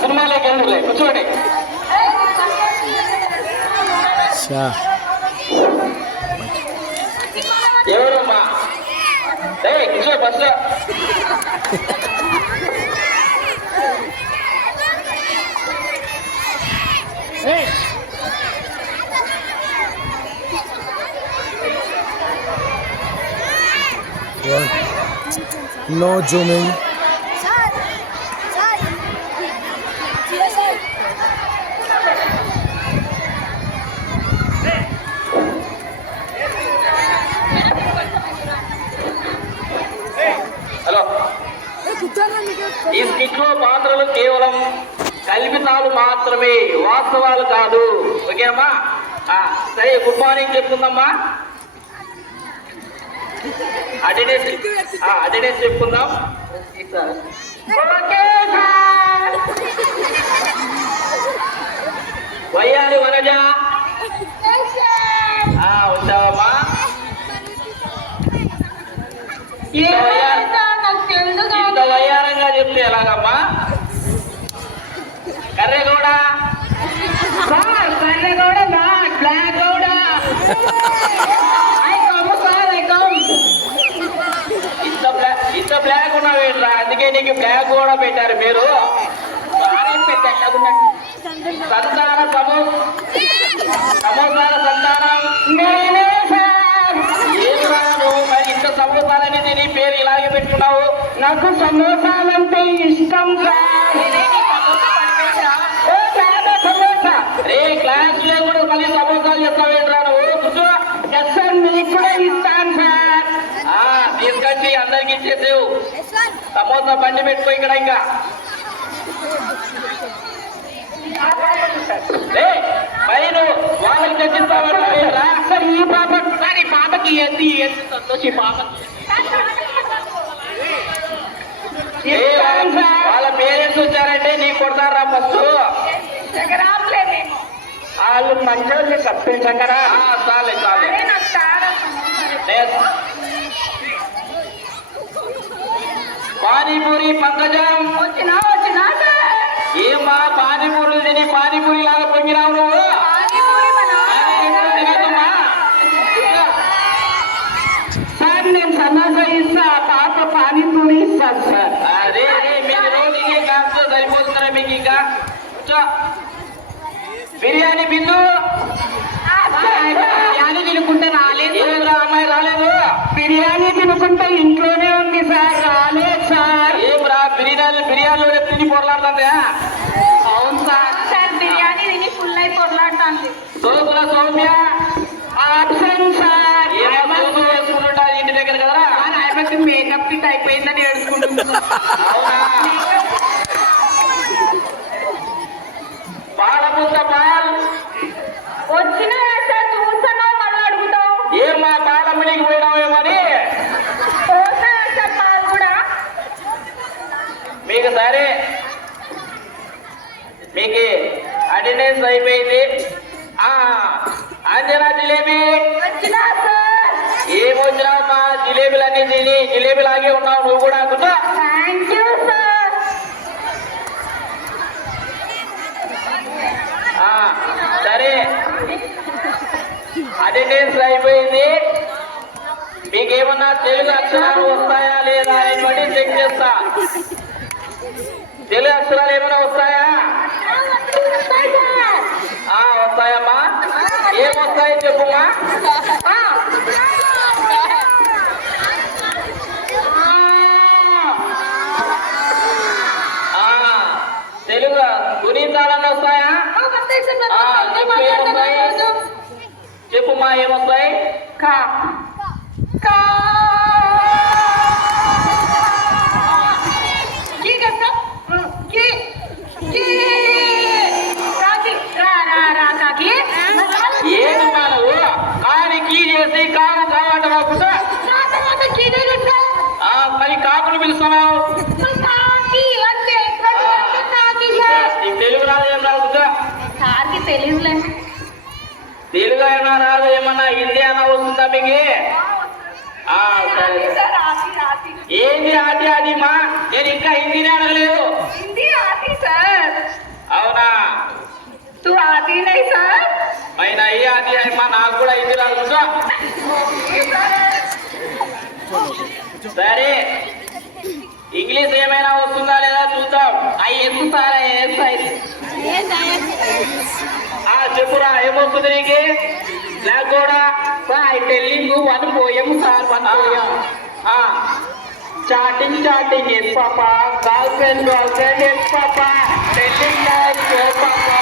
సినిమాలోకి వెళ్ళలే కూర్చోండి. ఎవరమ్మా కూర్చో బస్సులో. No zooming. హలో, ఈ స్కిట్ లో పాత్రలు కేవలం కల్పితాలు మాత్రమే, వాస్తవాలు కాదు. ఓకేమ్మా? సరే, గుడ్ మార్నింగ్ చెప్పుకుందామ్మా. అటెండెన్స్ చెప్పుకుందాం. వయ్యారి వనజ ఉంటావమ్మా. ఇంత వయ్యారంగా చెప్తే ఎలాగమ్మా? కర్రెగౌడ ఇంత బ్లాక్ ఉన్నావేట్రా, అందుకే నీకు బ్లాక్ కూడా పెట్టారు మీరు. సంతాన సమోసాల సంతానం నేనే సార్. ఏమిరా నువ్వు మరి ఇంత సమోసాలని నీ పేరు ఇలాగే పెట్టుకున్నావు? నాకు సమోసాలంటే ఇష్టం సార్. రే క్లాస్ లో కూడా మళ్ళీ సమోసాలు చెప్తావేంట్రా నువ్వు? కూర్చో. సార్ మీకు కూడా ఇస్తాను సార్. తీసుకొచ్చి అందరికి ఇచ్చేసేవు. సమోసా బండి పెట్టుకో ఇక్కడ. ఇంకా మరి నువ్వు వాళ్ళకి తెచ్చిస్తావా? సార్ ఈ పాపకి ఎత్తి సంతోషి పాపకి వాళ్ళ పేరెంట్స్ వచ్చారంటే నీకు కొడతారా ఫస్ట్? వాళ్ళు మంచి తప్పించకరా. చాలే చాలే. పానీపూరి పంకజం ఏమా పానీపూరి తిని పానీపూరి లాగా పొంగినావు నువ్వు? సార్ నేను సమోసా ఇస్తా, పాప పానీపూరి ఇస్తాను సార్. అదే మీరు రోజు ఇదే కాస్త సరిపోతున్నారా మీకు? ఇంకా బిర్యానీ బిల్లు బిర్యానీ తినుకుంటే రాలేదు. అమ్మాయి రాలేదు. బిర్యానీ తినుకుంటే ఇంట్లోనే ఉంది సార్, రాలేదు సార్. ఏం రా బిర్యానీలో తిని పొరలాడుతుందా? అవును సార్. సార్ బిర్యానీ తిని ఫుల్ అయి పొరలాడుతుంది. Soumya option sir. వేసుకుంటా ఇంటి దగ్గర కదా. ఆయనకి మేకప్ కిట్ అయిపోయిందని ఏడుచుకుంటుంది. అవునా? పాలపుంత పాల్ వచ్చినా సార్, చూసాను మళ్ళీ అడుగుతాం. ఏమా పాలమ్మడికి పోయినావేమని? సార్ పాలు కూడా మీకు సరే. మీకు అటెండెన్స్ అయిపోయింది. అంజనా జిలేబీ వచ్చినా సార్. ఏమొచ్చినావమ్మా? జిలేబీలన్నీ తిని జిలేబీలాగే ఉన్నావు నువ్వు కూడా. కూర్చో. Thank you sir. సరే, అటెండెన్స్ అయిపోయింది. మీకేమన్నా తెలుగు అక్షరాలు వస్తాయా లేదా అని చెక్ చేస్తా. తెలుగు అక్షరాలు ఏమైనా వస్తాయా? వస్తాయమ్మా. ఏమొస్తాయి చెప్పుమా. తెలుగు గుణింతాలన్నీ వస్తాయా? చెప్పుమా ఏమొస్తాయి? ఏమమ్మా నువ్వు కాని కీ చేసి కాను కావాలంటే మరి కాకులు పిలుస్తున్నావు. తెలుగు రాదు, ఏం రాదు? తెలుగు అయినా రాదు, ఏమన్నా హిందీ అయినా వస్తుందా మీకు? ఏంది ఆది అది మా? నేను ఇంకా హిందీనే అడగలేదు. तू आती नहीं सर मैं नहीं आती है माँ నాకు కూడా ఇది రాదు కూర్చో సరే ఇంగ్లీష్ ఏమైనా వస్తుందా లేదా చూద్దాం ఎస్ సార్ ఎస్ చెప్పురా ఏమొస్తుంది నీకు నాకు కూడా I telling one poem sir one poem chatting chatting yes papa girl friend yes papa telling like yes papa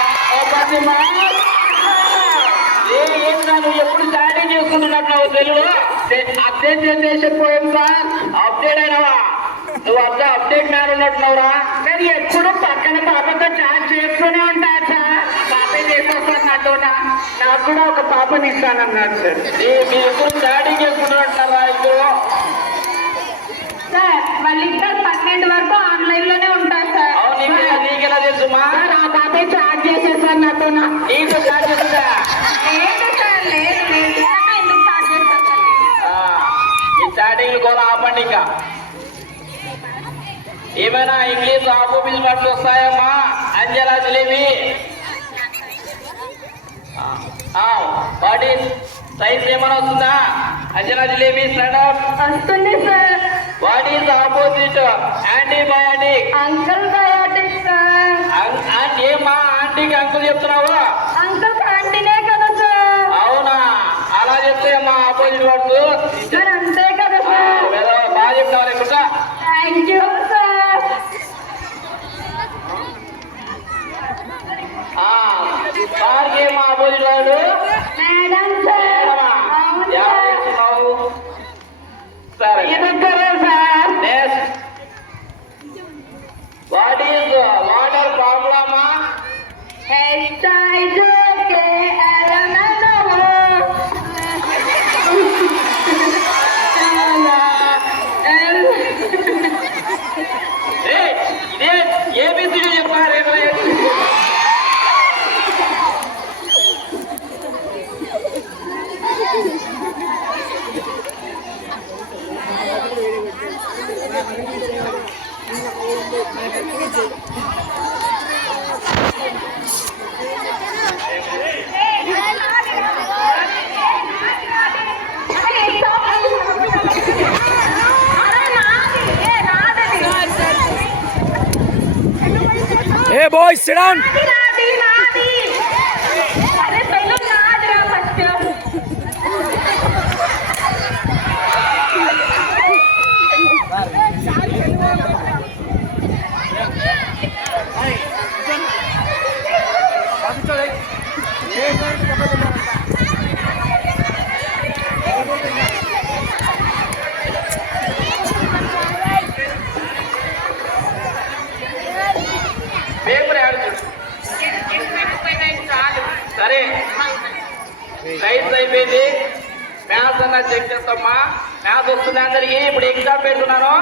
ఏంటా నువ్వు ఎప్పుడు చాటింగ్ చేసుకుంటున్నావు తెలుగులో update generation poem sir update అయినావా నువ్వు అంతా అప్డేట్ మ్యాన్ ఉన్నట్టున్నావురా కానీ ఎప్పుడు పక్కన పాపతో చాట్ చేస్తూనే ఉంటా సార్ పాప చేసేస్తాను నాతో నాకు కూడా ఒక పాపని ఇస్తానన్నాడు సార్ మీరు ఎప్పుడు చాటింగ్ చేసుకుంటున్నారా ఇప్పుడు సార్ వాళ్ళిద్దరు 12 వరకు ఆన్లైన్ లోనే ఉంటారు సార్ నీకెలా తెలుసుమా ఆ పాపే చాట్ చేసేసారు నాతో నీకు చాట్ చేస్తుందా లేదు సార్ లేదు ఎందుకు చాట్ చేస్తారు ఈ చాటింగ్లు కూడా ఆపండి ఇంకా ఏమైనా ఇంగ్లీష్ ఆఫీస్ వర్డ్స్ వస్తాయమ్మా అంజలా జిలేబీ వాటి సైన్స్ ఏమైనా వస్తుందా అంజలా జిలేబీ స్టాండప్ వస్తుంది sir what is opposite antibiotic uncle biotic sir ఏమా ఆంటీకి అంకుల్ చెప్తున్నావా అంకుల్ ఆంటీనే కదా సార్ అవునా అలా చెప్తే మా ఆపోజిట్ వర్డ్స్ సార్ అంతే కదా సార్ బాగా చెప్తావు ఇక్కడ థ్యాంక్ యూ సార్ సార్ ఏం ఆపోజిట్ వర్డ్ మేడం సార్ సరే సార్ వాట్ ఈస్ వాటర్ ప్రాబ్లమా ఇదే ఏబిసిడి చెప్పారు Hey boys, sit down. సరే రైస్ అయిపోయింది మ్యాథ్స్ అన్నా చెక్ చేస్తామ్మా మ్యాథ్స్ వస్తుంది అందరికి ఇప్పుడు ఎగ్జామ్ పెడుతున్నాను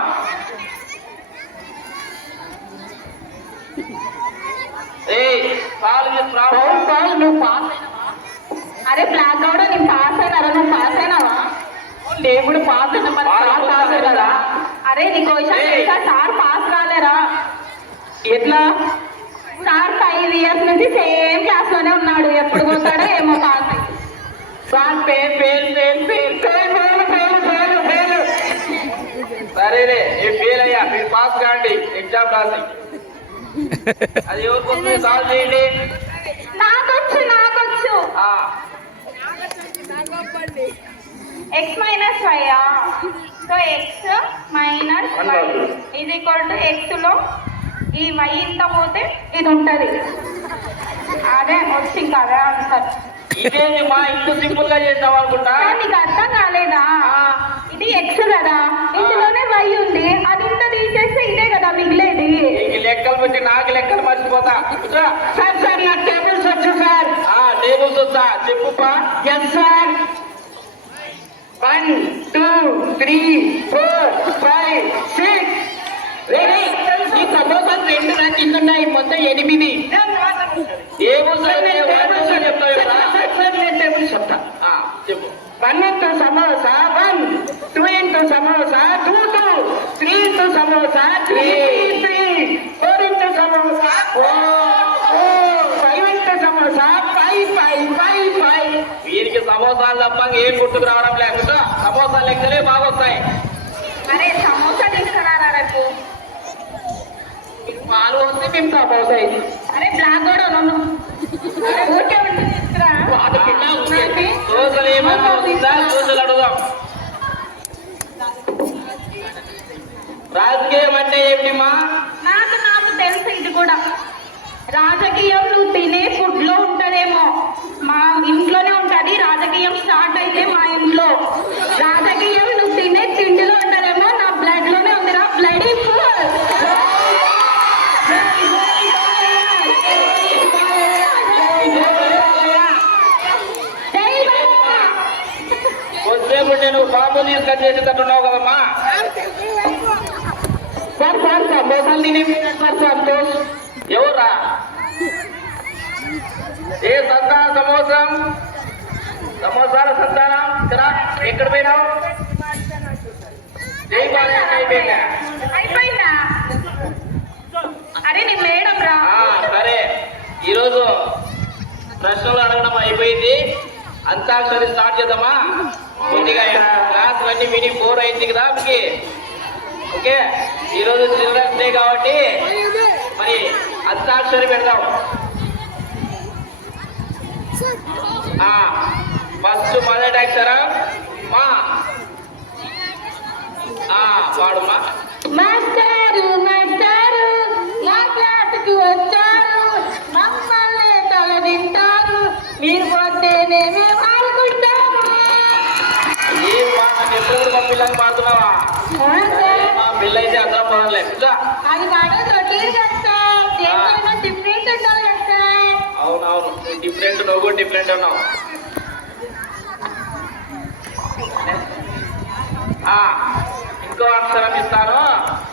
నువ్వు పాస్ అరే బ్లాక్ కూడా నేను పాస్ అయినారా నువ్వు పాస్ అయినావా దేవుడు పాస్ అయినా మరి సార్ పాస్ అయ్యారా అరే నీకు సార్ పాస్ కాలేరా ఎట్లా సార్ 5 years నుంచి సేమ్ క్లాస్ లోనే ఉన్నాడు ఎప్పుడు పోతాడో ఏమో పాస్ సార్ సరేలే నేను ఫెయిల్ అయ్యా మీరు పాస్ కాండి ఎగ్జామ్ రాసి అది ఎవరికి వస్తుంది సాల్వ్ చేయండి నాకొచ్చు x minus y so x minus y is equal to x లో ఈ y ఇంత పోతే ఇది ఉంటది అదే వచ్చి ఇంకా అదే ఆన్సర్ ఇదేంటి మా ఇంత సింపుల్ గా చేసావు అనుకుంటా నీకు అర్థం కాలేదా ఇది x కదా ఇందులోనే y ఉంది అది ఇంత తీసేస్తే ఇదే కదా మిగిలేది లెక్కలు పెట్టి నాకు లెక్కలు మర్చిపోతా సార్ నాకు టేబుల్స్ వచ్చు సార్ టేబుల్స్ వచ్చా చెప్పుపా ఎస్ సార్ 1 2 3 4 5 6 ఈ సమోసాలు 2 నా కింద ఉన్నాయి మొత్తం 8 చెప్తా చెప్పు 1 into samosa 1 2 into samosa 2 3 into samosa 3 4 into samosa 4 5 into samosa సమోసాలు తప్ప ఏం గుర్తుకు రావడం లేకుండా సమోసాలు లెక్కలే బాగా వస్తాయి. అరే సమోసా తీసుకురారా రేపు. మీకు పాలు వస్తే మేము సమోసా ఇది. అరే బ్లాక్ కూడా నన్ను ఊరికే ఉండి తీసుకురా. దోశలు ఏమైనా వస్తుందా? దోశలు అడుగుదాం. రాజకీయం అంటే ఏమిటిమా? నాకు తెలుసు ఇది కూడా. రాజకీయం నువ్వు తినే ఫుడ్ లో ఉంటదేమో, మా ఇంట్లోనే ఉంటది. రాజకీయం స్టార్ట్ అయితే మా ఇంట్లో. రాజకీయం నువ్వు తినే తిండిలో ఉంటదేమో, నా బ్లడ్ లోనే ఉంది. నా బ్లడ్ కొద్దిసేపు నేను బాబు తీసుకొని చేసేటట్టున్నావు కదమ్మా. సార్ సార్ సమోసాలు తినే సార్ సంతోష్. ఎవర్రా? ఏ సంతాన సమోసం? సమోసాల సంతానం కదా? ఎక్కడ పోయినావు? అయిపోయిందా? అరే నీ మేడం రా. సరే, ఈరోజు ప్రశ్నలు అడగడం అయిపోయింది. అంతాక్షరి స్టార్ట్ చేద్దామా? కొద్దిగా క్లాసులన్నీ విని 4 అయింది కదా మీకు. ఓకే, ఈరోజు చిల్డ్రన్స్ డే కాబట్టి మరి అంతాక్షరి పెడదాం. ఫస్ట్ మొదటి అక్షరం మా. వాడుమా. మాస్టారు మాస్టారు మా క్లాసుకి వచ్చారు, మమ్మల్ని తలదింటారు, మీరు పోతేనే మేము ఆడుకుంటాము. ఏం ఎప్పుడు మా పిల్లలు పాడుతున్నావా? మా పిల్ల అయితే అందరం పోదలే. అది పాడే రొటీన్ కదా, డిఫరెంట్ ఉండాలి కదా. అవునవును, డిఫరెంట్. నువ్వు కూడా డిఫరెంట్ ఉన్నావు. ఇంకో అక్షరం ఇస్తాను,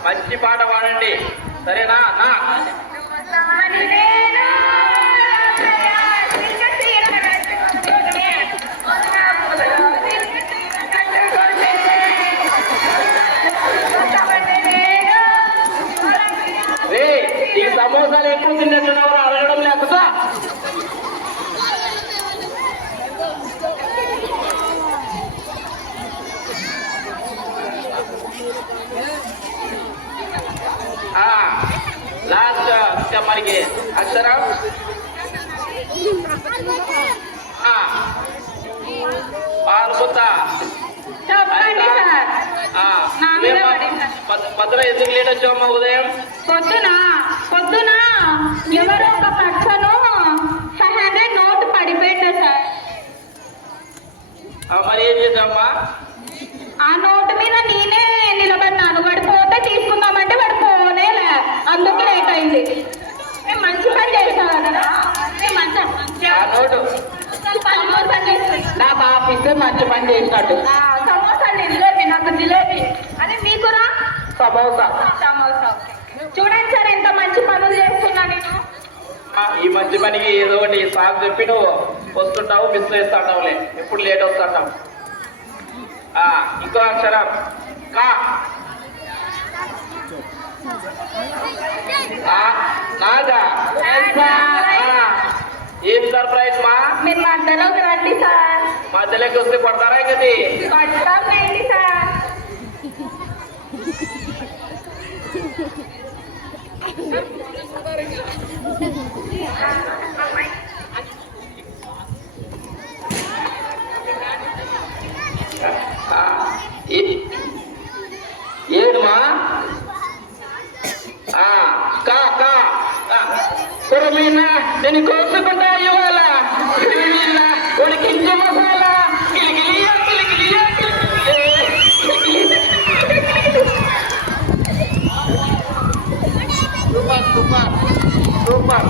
మంచి పాట పాడండి, సరేనా? ఈ సమోసాలు ఎక్కువ తిన్నట్టున్నవారు అడగడం లేకుండా. లాస్ట్ మనకి అక్షరం పాల్గొత్తా. మధ్యలో ఎందుకు లేట్ వచ్చావమ్మా ఉదయం? పొద్దున ఎవరో ఒక పర్సన్ 500 నోటు పడిపోయింది సార్. మరి ఏం చేసావమ్మా? ఆ నోటు మీద నేనే నిలబడినాను. పడిపోతే తీసుకుందామంటే పడిపోనేలే, అందుకు లేట్ అయింది. మేము మంచి పని చేస్తాను కదా. నోటు నాకు ఆఫీస్ మంచి పని చేసినట్టు. సమోసాలు జిలేబీ, నాకు జిలేబీ. అదే మీకురా? సమోసా. చూడండి సార్ ఎంత మంచి పనులు చేస్తున్నా నేను. ఈ మంచి పనికి ఏదో ఒకటి సాగు చెప్పి నువ్వు వస్తుంటావు, మిస్ చేస్తుంటావులే, ఎప్పుడు లేట్ వస్తుంటావు. ఇంకో అక్షరం కా. నాగా. ఏం సర్ప్రైజ్ మా? మీరు మధ్యలోకి రండి సార్. మధ్యలోకి వస్తే కొడతారా ఇంకది? రండి సార్. ఏడుమా? కా కా కురమీన నేను కోసుకుంటా ఇవాళ ఉడికించే మసాలా కిలికిలియా కిలికిలియా సూపర్ సూపర్ సూపర్.